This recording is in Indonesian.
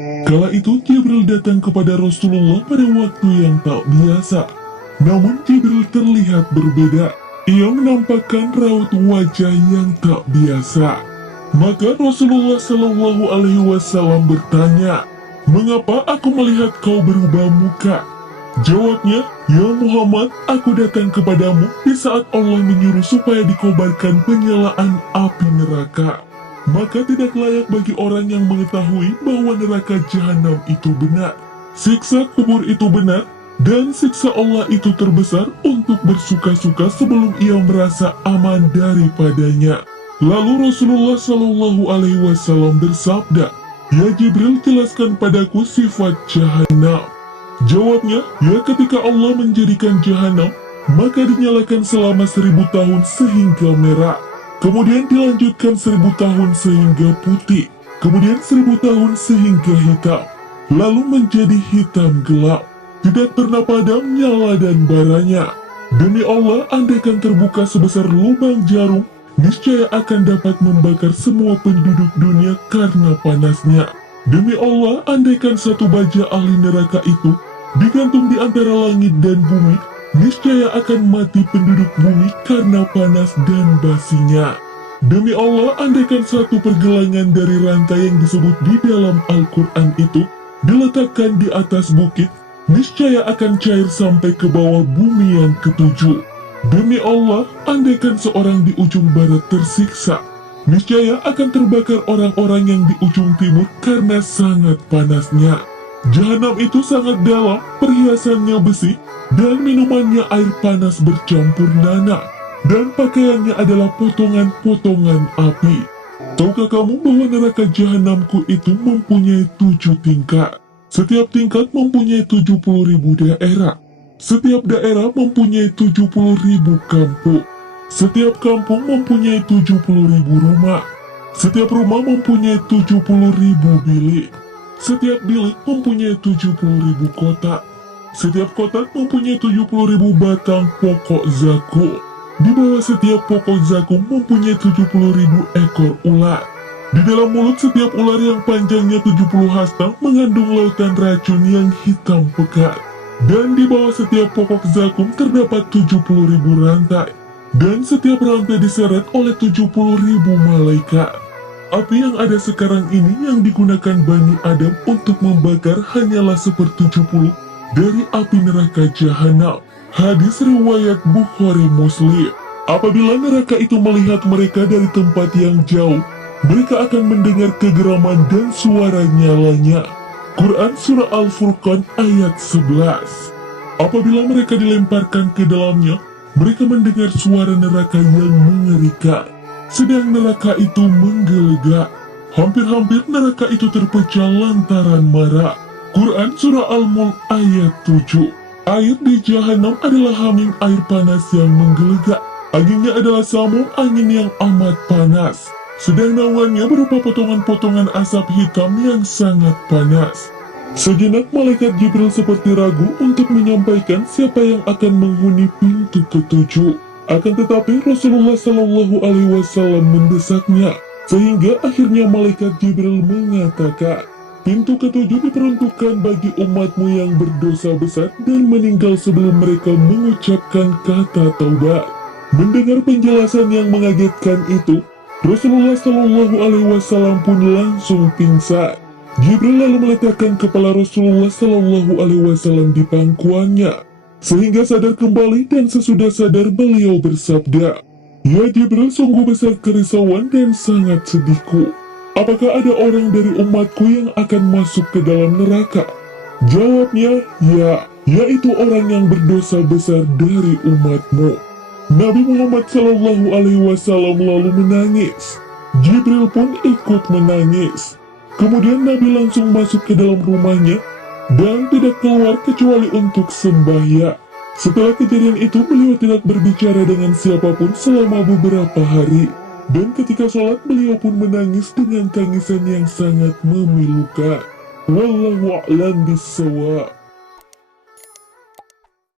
Kala itu Jibril datang kepada Rasulullah pada waktu yang tak biasa. Namun Jibril terlihat berbeda. Ia menampakkan raut wajah yang tak biasa. Maka Rasulullah Shallallahu Alaihi Wasallam bertanya, "Mengapa aku melihat kau berubah muka?" Jawabnya, "Ya Muhammad, aku datang kepadamu di saat Allah menyuruh supaya dikobarkan penyalaan api neraka. Maka tidak layak bagi orang yang mengetahui bahwa neraka jahanam itu benar, siksa kubur itu benar, dan siksa Allah itu terbesar untuk bersuka-suka sebelum ia merasa aman daripadanya." Lalu Rasulullah Shallallahu Alaihi Wasallam bersabda, "Ya Jibril, jelaskan padaku sifat jahanam." Jawabnya, "Ya, ketika Allah menjadikan jahanam, maka dinyalakan selama 1000 tahun sehingga merah. Kemudian dilanjutkan 1000 tahun sehingga putih. Kemudian 1000 tahun sehingga hitam. Lalu menjadi hitam gelap. Tidak pernah padam nyala dan baranya. Demi Allah, andaikan terbuka sebesar lubang jarum, niscaya akan dapat membakar semua penduduk dunia karena panasnya. Demi Allah, andaikan satu baja ahli neraka itu digantung di antara langit dan bumi, niscaya akan mati penduduk bumi karena panas dan basinya. Demi Allah, andaikan satu pergelangan dari rantai yang disebut di dalam Al-Quran itu diletakkan di atas bukit, niscaya akan cair sampai ke bawah bumi yang ketujuh. Demi Allah, andaikan seorang di ujung barat tersiksa, niscaya akan terbakar orang-orang yang di ujung timur karena sangat panasnya. Jahanam itu sangat dalam, perhiasannya besi, dan minumannya air panas bercampur nanah, dan pakaiannya adalah potongan-potongan api. Tahukah kamu bahwa neraka jahanamku itu mempunyai 7 tingkat? Setiap tingkat mempunyai 70.000 daerah. Setiap daerah mempunyai 70.000 kampung. Setiap kampung mempunyai 70.000 rumah. Setiap rumah mempunyai 70.000 bilik. Setiap bilik mempunyai 70.000 kotak. Setiap kotak mempunyai 70.000 batang pokok zakum. Di bawah setiap pokok zakum mempunyai 70.000 ekor ular. Di dalam mulut setiap ular yang panjangnya 70 hasta mengandung lautan racun yang hitam pekat. Dan di bawah setiap pokok zakum terdapat 70.000 rantai. Dan setiap rantai diseret oleh 70.000 malaikat. Api yang ada sekarang ini yang digunakan Bani Adam untuk membakar hanyalah 1/70 dari api neraka jahanam. Hadis riwayat Bukhari Muslim. Apabila neraka itu melihat mereka dari tempat yang jauh, mereka akan mendengar kegeraman dan suara nyalanya. Quran Surah Al-Furqan ayat 11. Apabila mereka dilemparkan ke dalamnya, mereka mendengar suara neraka yang mengerikan. Sedang neraka itu menggelegak. Hampir-hampir neraka itu terpecah lantaran marah. Quran Surah Al-Mulk ayat 7. Air di jahanam adalah hamim air panas yang menggelegak. Anginnya adalah samum angin yang amat panas. Sedang naungannya berupa potongan-potongan asap hitam yang sangat panas. Sejenak malaikat Jibril seperti ragu untuk menyampaikan siapa yang akan menghuni pintu ketujuh. Akan tetapi Rasulullah Shallallahu Alaihi Wasallam mendesaknya, sehingga akhirnya malaikat Jibril mengatakan, "Pintu ketujuh diperuntukkan bagi umatmu yang berdosa besar dan meninggal sebelum mereka mengucapkan kata taubat." Mendengar penjelasan yang mengagetkan itu, Rasulullah Shallallahu Alaihi Wasallam pun langsung pingsan. Jibril lalu meletakkan kepala Rasulullah Shallallahu Alaihi Wasallam di pangkuannya, sehingga sadar kembali, dan sesudah sadar beliau bersabda, "Ya Jibril, sungguh besar kerisauan dan sangat sedihku. Apakah ada orang dari umatku yang akan masuk ke dalam neraka?" Jawabnya, "Ya, yaitu orang yang berdosa besar dari umatmu." Nabi Muhammad Shallallahu Alaihi Wasallam lalu menangis. Jibril pun ikut menangis. Kemudian Nabi langsung masuk ke dalam rumahnya dan tidak keluar kecuali untuk sembahyang. Setelah kejadian itu, beliau tidak berbicara dengan siapapun selama beberapa hari. Dan ketika sholat, beliau pun menangis dengan tangisan yang sangat memilukan. Wallahu a'lam bishawab.